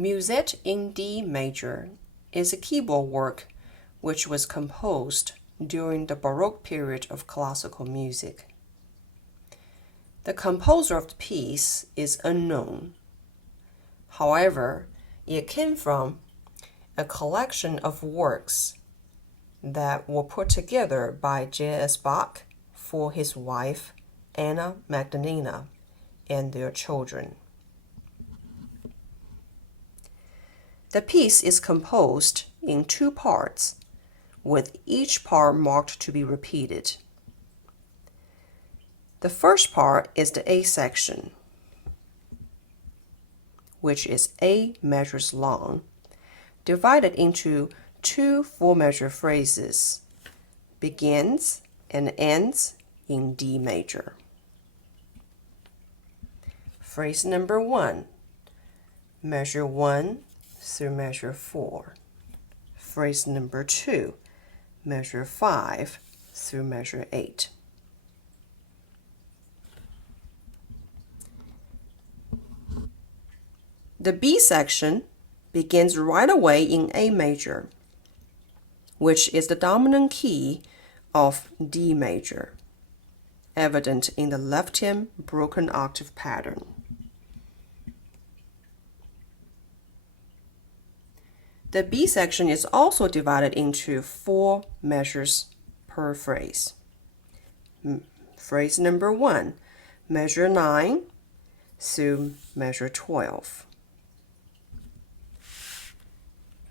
Musette in D major is a keyboard work which was composed during the Baroque period of classical music. The composer of the piece is unknown. However, it came from a collection of works that were put together by J.S. Bach for his wife Anna Magdalena and their children. The piece is composed in two parts, with each part marked to be repeated. The first part is the A section, which is 8 measures long, divided into two 4-measure phrases, begins and ends in D major. Phrase number 1, measure 1 through measure 4. Phrase number 2, measure 5 through measure 8. The B section begins right away in A major, which is the dominant key of D major, evident in the left-hand broken octave pattern. The B section is also divided into 4 measures per phrase. Phrase number 1, measure 9 through measure 12.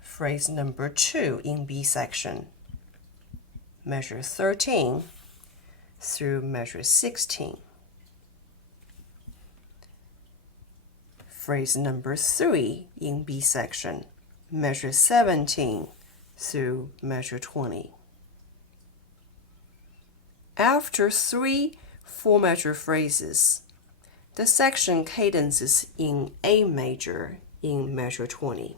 Phrase number 2 in B section, measure 13 through measure 16. Phrase number 3 in B section, measure 17 through measure 20. After 3 4-measure phrases, the section cadences in A major in measure 20.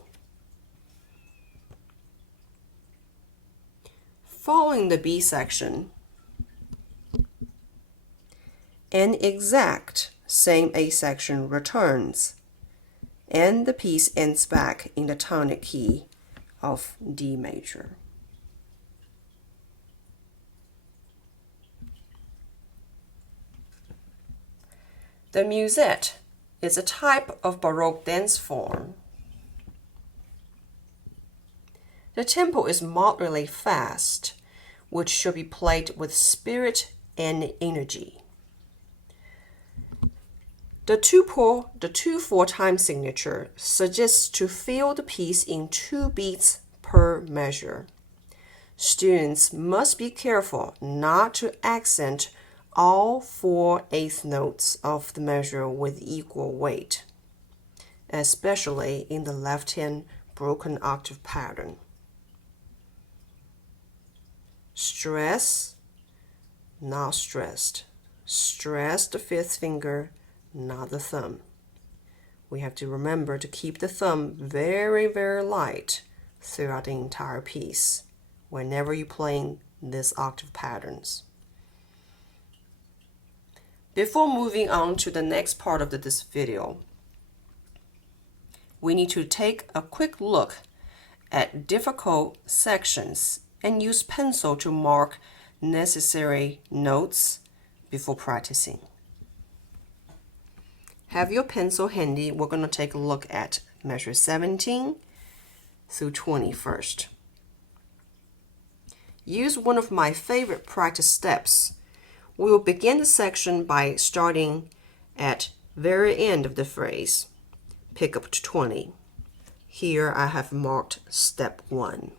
Following the B section, an exact same A section returns, and the piece ends back in the tonic key of D major. The musette is a type of Baroque dance form. The tempo is moderately fast, which should be played with spirit and energy. The 2/4 time signature suggests to feel the piece in 2 beats per measure. Students must be careful not to accent all 4/8 notes of the measure with equal weight, especially in the left-hand broken octave pattern. Stress, not stressed. Stress the 5th finger, not the thumb. We have to remember to keep the thumb very, very light throughout the entire piece whenever you're playing these octave patterns. Before moving on to the next part of this video, we need to take a quick look at difficult sections and use pencil to mark necessary notes before practicing. Have your pencil handy. We're going to take a look at measure 17 through 20 first. Use one of my favorite practice steps. We will begin the section by starting at very end of the phrase, pick up to 20. Here I have marked step 1.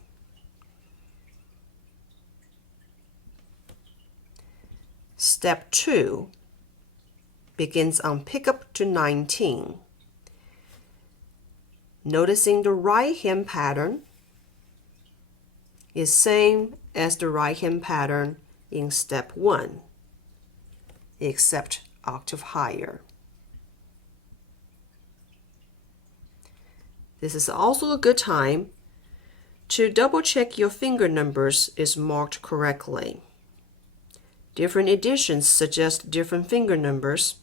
Step 2 begins on pickup to 19. Noticing the right hand pattern is same as the right hand pattern in step 1, except octave higher. This is also a good time to double check your finger numbers is marked correctly. Different editions suggest different finger numbers.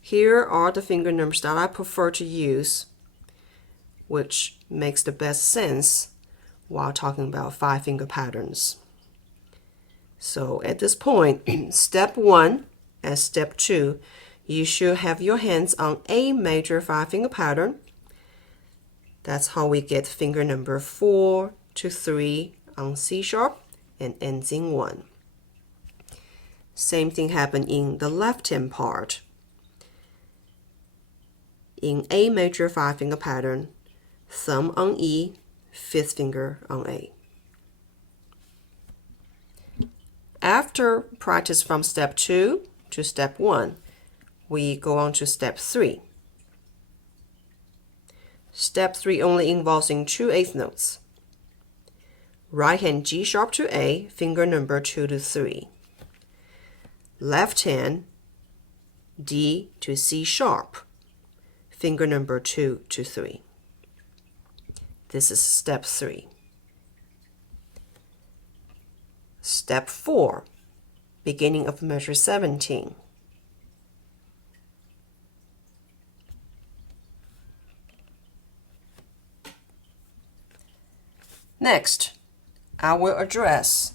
Here are the finger numbers that I prefer to use. which makes the best sense while talking about five-finger patterns. So at this point, step 1 and step 2, you should have your hands on A major five-finger pattern. That's how we get finger number 4 to 3 on C sharp and ends in 1. Same thing happened in the left-hand part. In A major five-finger pattern, thumb on E, fifth finger on A. After practice from step 2 to step 1, we go on to step 3. Step 3 only involves in 2/8 notes. Right hand G sharp to A, finger number 2 to 3. Left hand D to C sharp, finger number 2 to 3. This is step 3. Step 4, beginning of measure 17. Next, I will address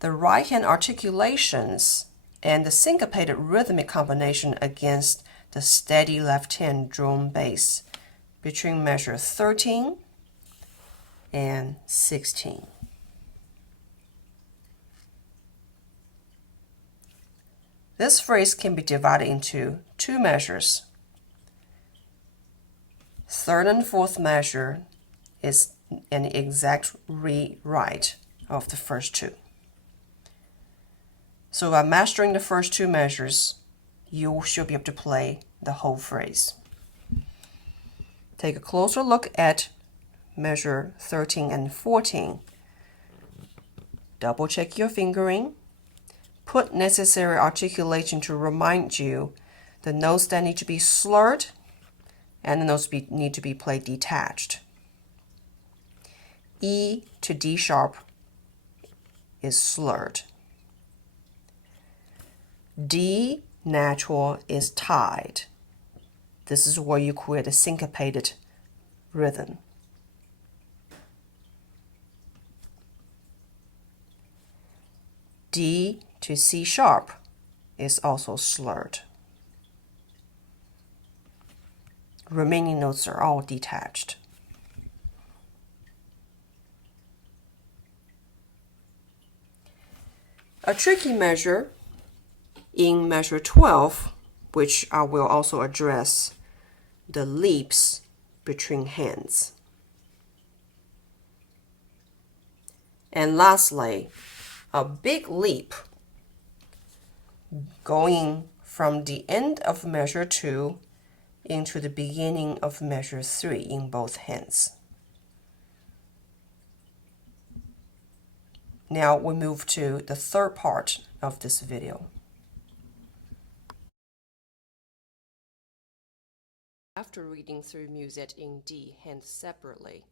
the right hand articulations and the syncopated rhythmic combination against the steady left hand drone bass between measure 13 and 16. This phrase can be divided into 2 measures. Third and fourth measure is an exact rewrite of the first 2. So by mastering the first 2 measures, you should be able to play the whole phrase. Take a closer look at measure 13 and 14. Double check your fingering. Put necessary articulation to remind you the notes that need to be slurred and the notes need to be played detached. E to D sharp is slurred. D natural is tied. This is where you create a syncopated rhythm. D to C sharp is also slurred. Remaining notes are all detached. A tricky measure in measure 12, which I will also address, the leaps between hands. And lastly, a big leap going from the end of measure 2 into the beginning of measure 3 in both hands. Now we move to the third part of this video. After reading through Musette in D hands separately,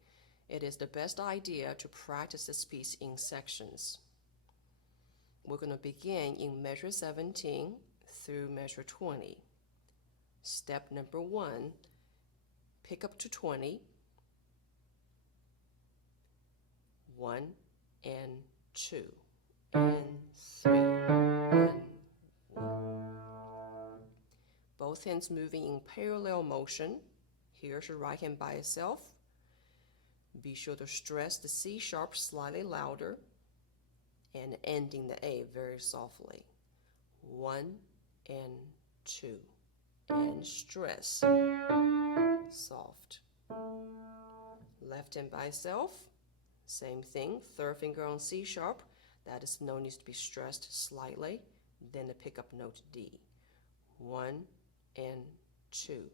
it is the best idea to practice this piece in sections. We're going to begin in measure 17 through measure 20. Step number 1, pick up to 20, 1 and 2, and 3, and 1. Both hands moving in parallel motion. Here's your right hand by itself. Be sure to stress the C sharp slightly louder and ending the A very softly. 1 and 2. And stress. Soft. Left hand by itself. Same thing. Third finger on C sharp. That is no needs to be stressed slightly. Then the pickup note D. 1 and 2.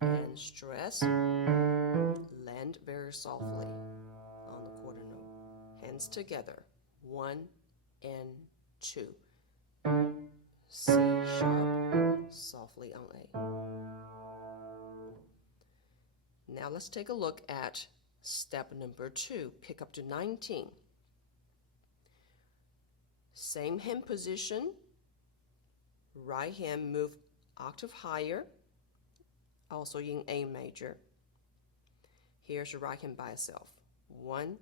And stress. Land very softly on the quarter note. Hands together. 1 and 2. C sharp, softly on A. Now let's take a look at step number 2, pick up to 19. Same hand position, right hand move octave higher, also in A major. Here's your right hand by itself. 1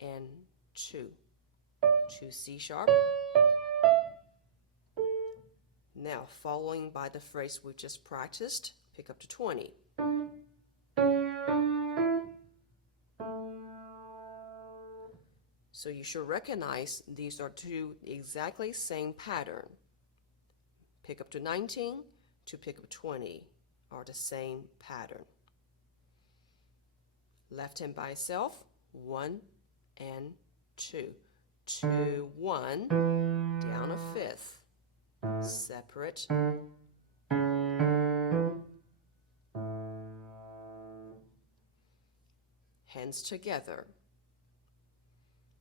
and 2. 2 C sharp. Now, following by the phrase we just practiced, pick up to 20. So you should recognize these are two exactly same pattern. Pick up to 19 to pick up 20 are the same pattern. Left hand by itself, 1 and 2. 2, 1, down a fifth. Separate. Hands together.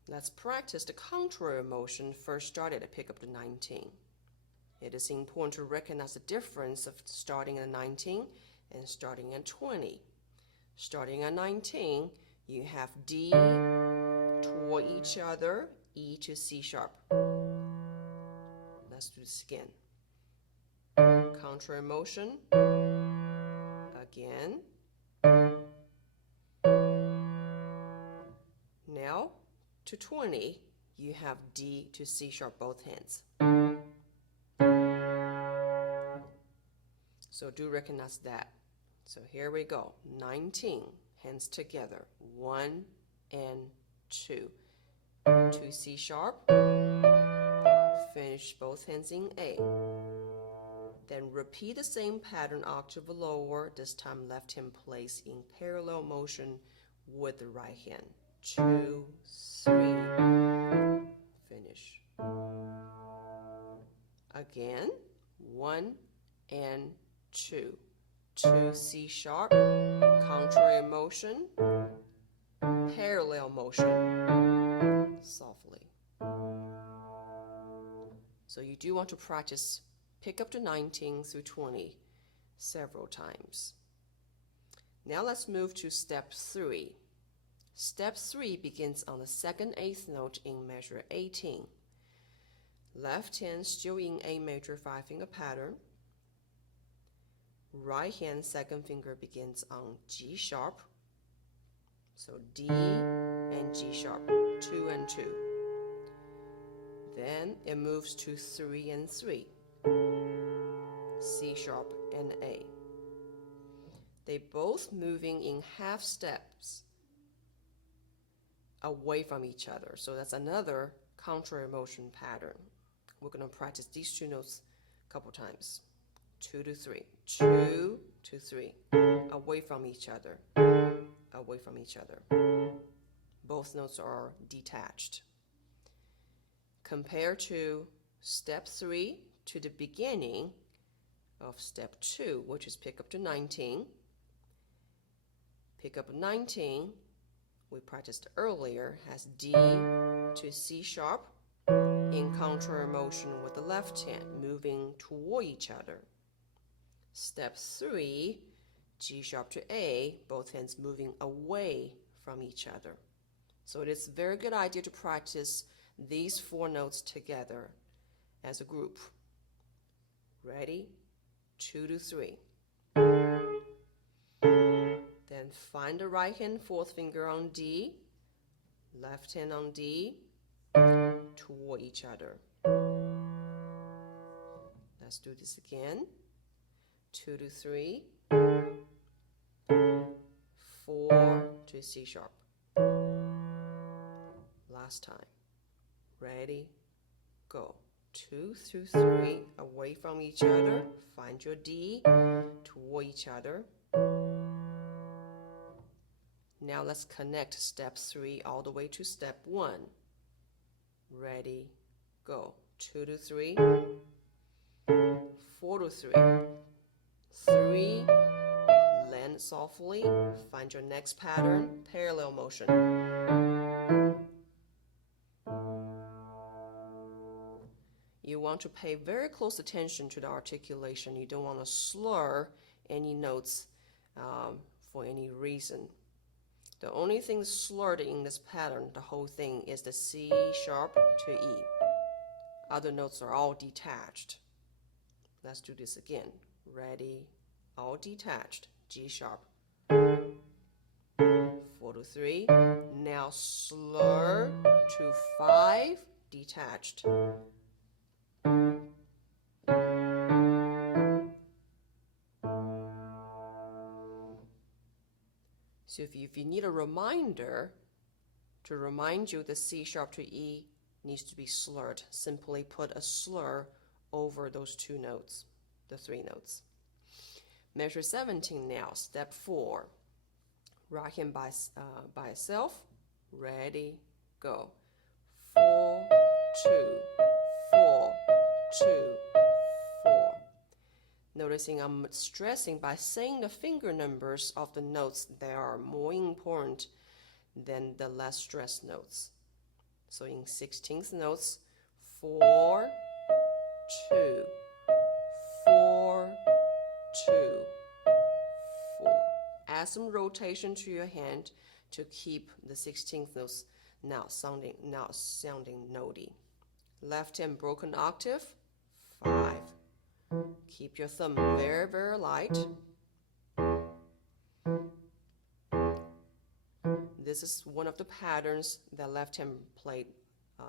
Let's practice the contrary motion first started at pick up to 19. It is important to recognize the difference of starting at 19 and starting at 20. Starting at 19, you have D toward each other, E to C sharp. Let's do this again. Contrary motion. Again. Now, to 20, you have D to C sharp both hands. So do recognize that. So here we go. 19, hands together. 1 and 2. 2 C sharp. Finish both hands in A. Then repeat the same pattern octave lower, this time left hand placed in parallel motion with the right hand. 2, 3, finish. Again, 1 and 2. 2 C sharp, contrary motion, parallel motion, softly. So you do want to practice pick up to 19 through 20 several times. Now let's move to step 3. Step 3 begins on the second eighth note in measure 18. Left hand still in A major 5-finger pattern. Right hand second finger begins on G sharp. So D and G sharp, 2 and 2. Then it moves to 3 and 3. C sharp and A. They both moving in half steps away from each other. So that's another contrary motion pattern. We're going to practice these two notes a couple times. 2 to 3. 2 to 3. Away from each other. Away from each other. Both notes are detached. Compare to step 3 to the beginning of step 2, which is pick up to 19. Pick up 19, we practiced earlier, has D to C sharp in contrary motion with the left hand, moving toward each other. Step 3, G sharp to A, both hands moving away from each other. So it is a very good idea to practice these 4 notes together as a group. Ready? 2 to 3. Then find the right hand 4th finger on D, left hand on D, toward each other. Let's do this again. 2 to 3. 4 to C sharp. Last time. Ready? Go. 2 through 3, away from each other. Find your D toward each other. Now let's connect step 3 all the way to step 1. Ready? Go. 2 to 3. 4 to 3. 3. Land softly. Find your next pattern. Parallel motion. You want to pay very close attention to the articulation. You don't want to slur any notes for any reason. The only thing slurred in this pattern, the whole thing, is the C sharp to E. Other notes are all detached. Let's do this again. Ready? All detached. G sharp. to 3. Now slur to 5, detached. So if you need a reminder to remind you the C sharp to E needs to be slurred, simply put a slur over those 2 notes, the 3 notes. Measure 17 now, step 4. Right hand by itself, ready, go. 4, 2, 4, 2, 4. Noticing I'm stressing by saying the finger numbers of the notes that are more important than the less stressed notes. So in 16th notes, 4, 2, 4, 2, 4. Add some rotation to your hand to keep the 16th notes now sounding notey. Left hand broken octave, 5. Keep your thumb very, very light. This is one of the patterns that left hand played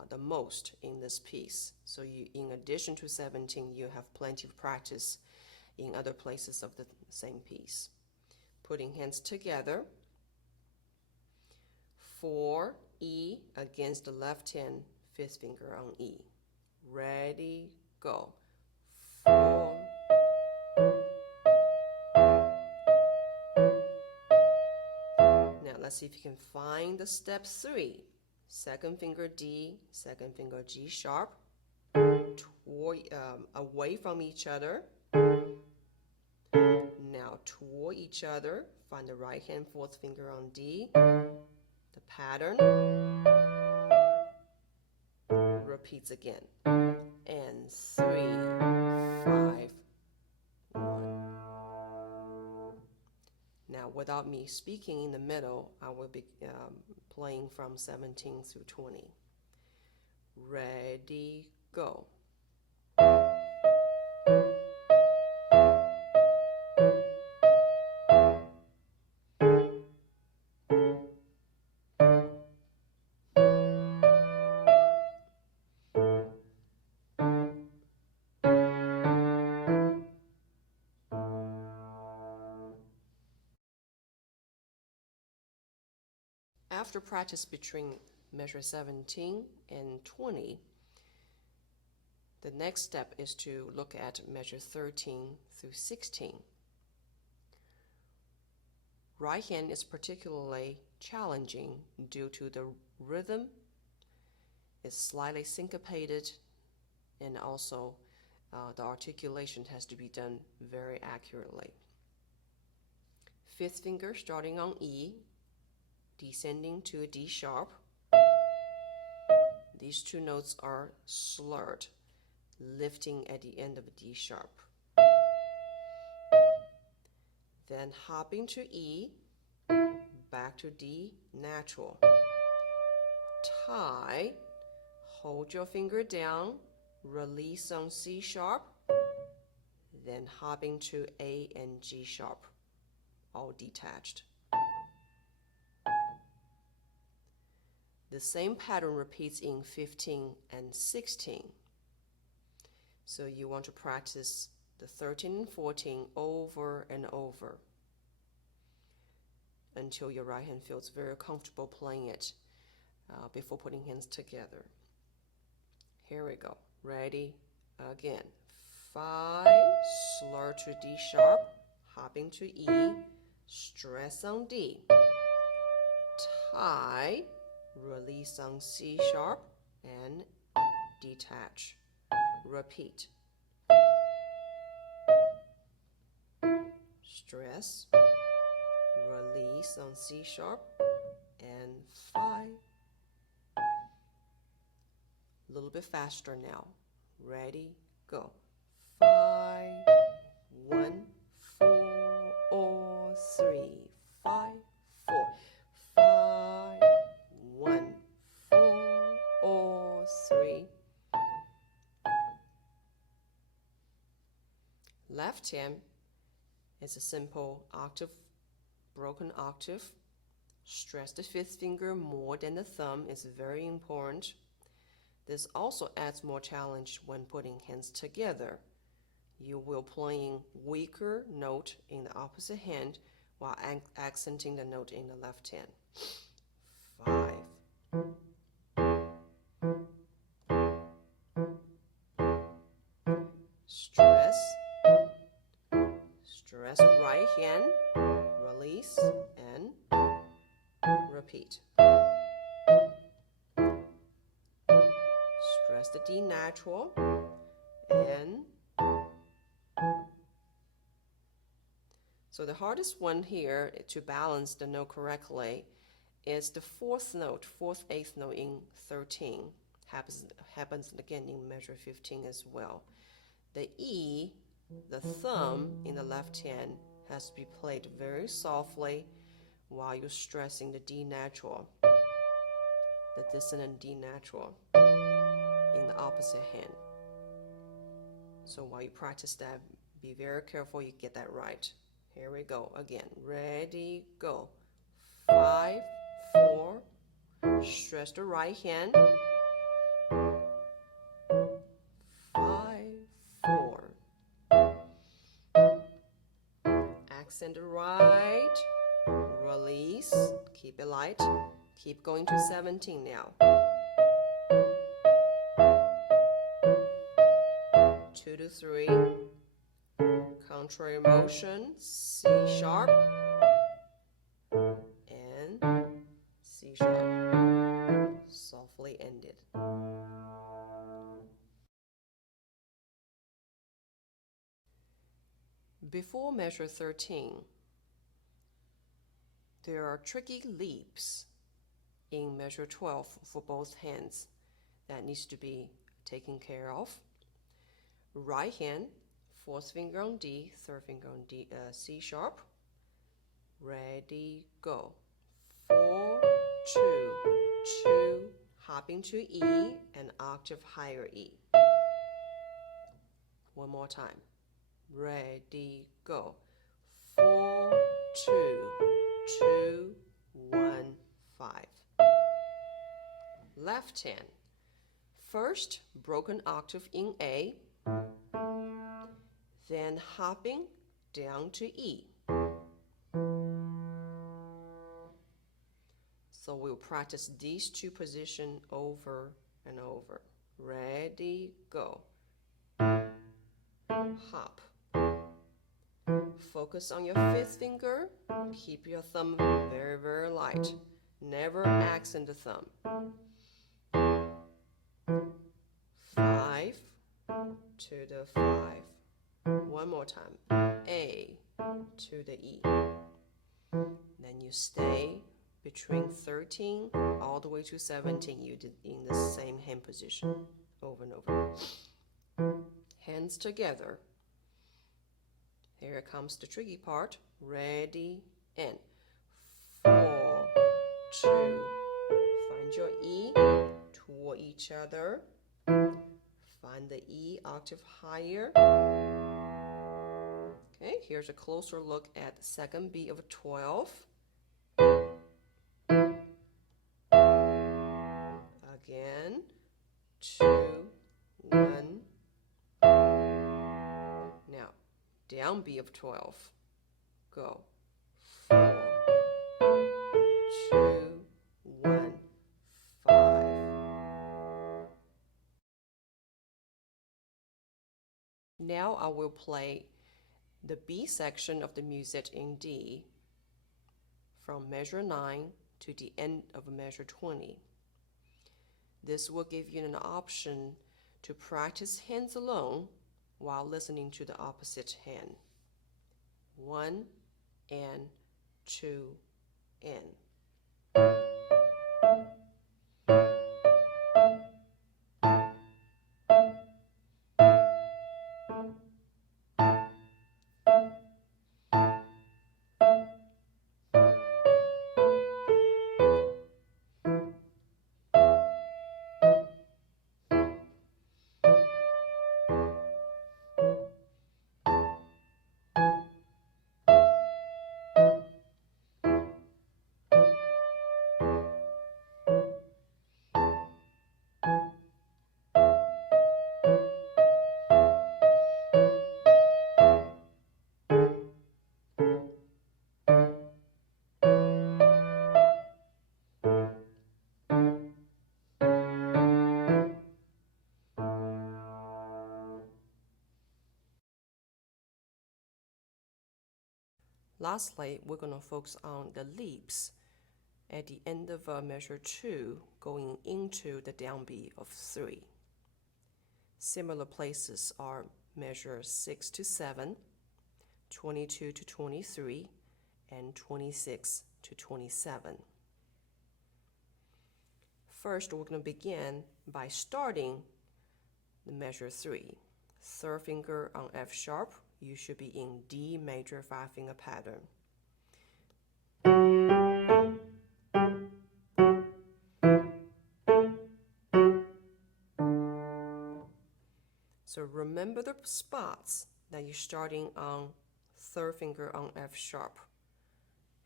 the most in this piece. So in addition to 17, you have plenty of practice in other places of the same piece. Putting hands together. 4, E against the left hand, 5th finger on E. Ready, go. 4. Now let's see if you can find the step 3. 2nd finger D, 2nd finger G sharp, away from each other. Now toward each other, find the right hand 4th finger on D. The pattern repeats again. And 3, 5, 1. Now, without me speaking in the middle, I will be playing from 17 through 20. Ready, go. After practice between measure 17 and 20, the next step is to look at measure 13 through 16. Right hand is particularly challenging due to the rhythm. It's slightly syncopated, and also the articulation has to be done very accurately. 5th finger starting on E, descending to a D sharp. These 2 notes are slurred, lifting at the end of a D sharp. Then hopping to E, back to D natural. Tie, hold your finger down, release on C sharp, then hopping to A and G sharp, all detached. The same pattern repeats in 15 and 16. So you want to practice the 13 and 14 over and over until your right hand feels very comfortable playing it before putting hands together. Here we go. Ready? Again. 5, slur to D sharp, hopping to E, stress on D. Tie, release on C sharp, and detach. Repeat. Stress, release on C sharp, and 5. A little bit faster now. Ready, go. 5, 1, 4, or 3, 5, 4, 5, 1, 4, or 3. Left hand is a simple octave, broken octave, Stress the fifth finger more than the thumb is very important. This also adds more challenge when putting hands together. You will playing weaker note in the opposite hand while accenting the note in the left hand. 5. Stress right hand, release, and repeat. Stress the D natural, and so the hardest one here to balance the note correctly is the fourth, eighth note in 13. Happens again in measure 15 as well. The E, the thumb in the left hand, has to be played very softly while you're stressing the D natural, the dissonant D natural in the opposite hand. So while you practice that, be very careful you get that right. Here we go again. Ready, go. 5, 4. Stress the right hand. 5, 4. Accent the right. Release. Keep it light. Keep going to 17 now. 2 to 3. Contrary motion, C sharp and C sharp. Softly ended. Before measure 13, there are tricky leaps in measure 12 for both hands that needs to be taken care of. Right hand, fourth finger on D, third finger on D, C sharp. Ready, go. 4, 2, 2, hopping to E, an octave higher E. One more time. Ready, go. 4, 2, 2, 1, 5. Left hand. First, broken octave in A, then hopping down to E. So we'll practice these two positions over and over. Ready, go. Hop. Focus on your fifth finger. Keep your thumb very, very light. Never accent the thumb. 5 to the 5. One more time. A to the E. Then you stay between 13 all the way to 17. You did in the same hand position over and over. Hands together. Here comes the tricky part. Ready, and 4, 2. Find your E toward each other. Find the E octave higher. Okay, here's a closer look at the second beat of 12. Again, 2, 1. Now, down beat of 12. Go. 4, 2, 1, 5. Now I will play the B section of the Musette in D from measure 9 to the end of measure 20. This will give you an option to practice hands alone while listening to the opposite hand. 1 and 2 and. Lastly, we're going to focus on the leaps at the end of measure 2 going into the downbeat of 3. Similar places are measure 6 to 7, 22 to 23, and 26 to 27. First, we're going to begin by starting the measure 3. Third finger on F sharp, you should be in D major 5-finger pattern. So remember the spots that you're starting on third finger on F sharp.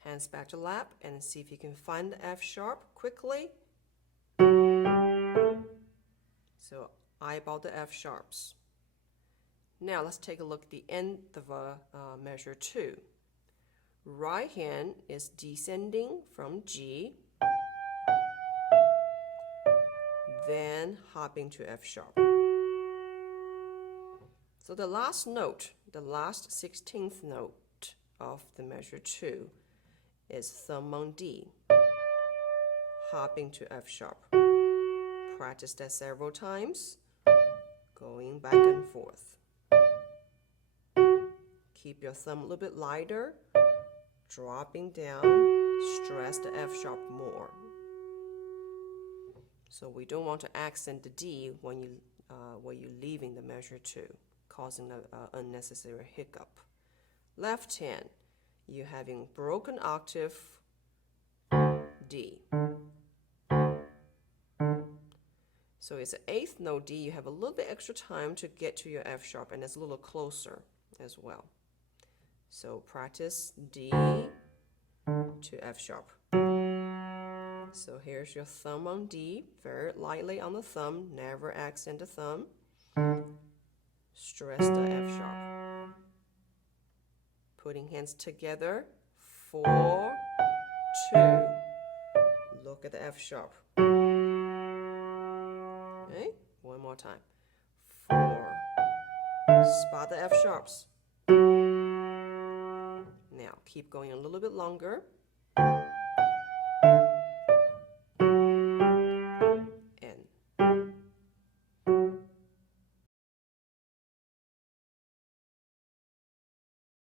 Hands back to lap and see if you can find the F sharp quickly. So eyeball the F sharps. Now let's take a look at the end of measure 2. Right hand is descending from G, then hopping to F sharp. So the last note, the last 16th note of the measure 2 is thumb on D, hopping to F sharp. Practice that several times, going back and forth. Keep your thumb a little bit lighter, dropping down, stress the F sharp more. So we don't want to accent the D when you're leaving the measure 2, causing an unnecessary hiccup. Left hand, you're having broken octave D. So it's an 8th note D. You have a little bit extra time to get to your F sharp, and it's a little closer as well. So practice D to F sharp. So here's your thumb on D, very lightly on the thumb, never accent the thumb. Stress the F sharp. Putting hands together, 4, 2. Look at the F sharp. Okay, one more time. 4. Spot the F sharps. Now keep going a little bit longer.